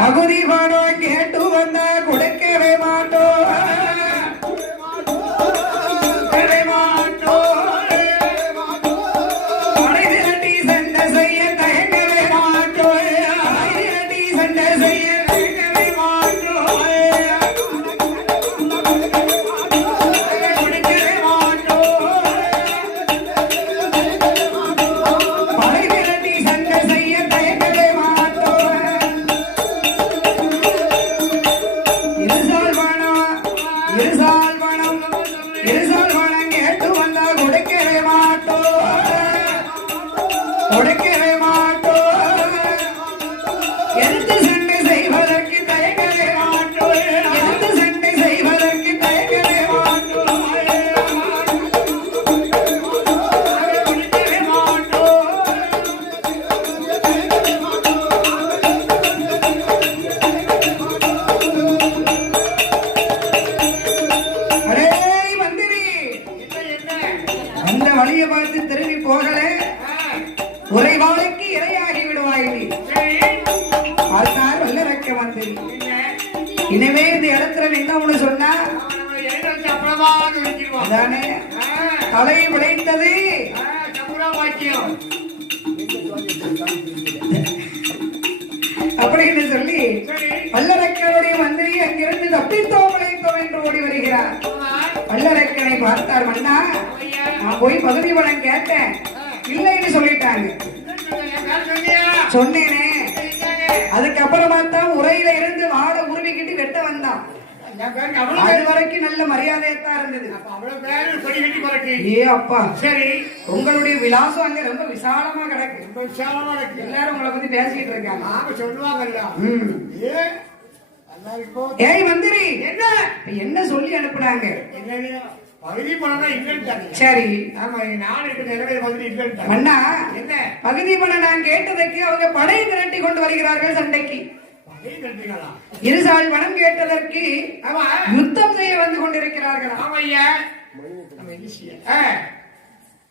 பகுதி பணம் கேட்டு வந்தா கொடுக்கவே மாட்டோம். வழியை பார்த்து திரும்பி போகல உரைவாளுக்கு இரையாகி விடுவாய். பார்த்தார் வல்லரக்க வந்து இனிமே இந்த இடத்துல என்ன ஒண்ணு சொன்னா அதானே தலை விளைந்தது அப்படின்னு சொல்லி வல்லரக்கனுடைய மந்திரி அங்கிருந்து தப்பித்தோம் விளைந்தோம் என்று ஓடி வருகிறார். வல்லரக்கனை பார்த்தார். மன்னா, நான் போய் பகுதி பணம் கேட்டேன், இல்லைன்னு சொல்லிட்டாங்க. சொன்னேனே, அதுக்கப்புறமா தான் உரையில இருந்து வாழ உருவிக்கிட்டு வெட்ட வந்தான். அது வரைக்கும் நல்ல மரியாதையத்தான் இருந்தது. ஏ அப்பா, சரி, உங்களுடைய விலாசம் அங்க ரொம்ப விசாலமா கிடக்கு. எல்லாரும் உங்களை பத்தி பேசிட்டு இருக்காங்க சொல்லுவாங்கல்ல. ஏய் மந்திரி, என்ன சொல்லி அனுப்புனாங்க? பகுதி பணம் சரி, மன்னா, பகுதி பணம் நான் கேட்டதற்கு அவங்க படை திரட்டி கொண்டு வருகிறார்கள் சண்டைக்கு. இருசால் பணம் கேட்டதற்கு யுத்தம் செய்ய வந்து கொண்டிருக்கிறார்கள்.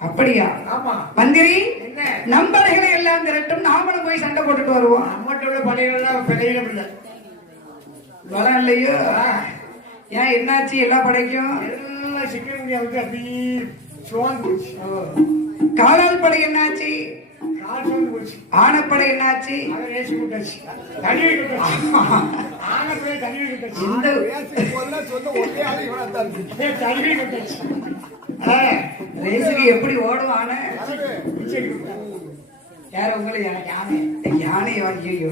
அப்படியா? மந்திரி, நம் படைகளை எல்லாம் திரட்டும், நாமளும் போய் சண்டை போட்டுட்டு வருவோம். நம்மளோட படைகள் பலம் இல்லையோ? ஏன், என்னாச்சு? எல்லா படைக்கும் காலால் படை என்னாச்சு? ஆனப்படை என்னாச்சு? எப்படி ஓடும் ஆன? யார உங்களை? எனக்கு யானை யானை வாங்கியோ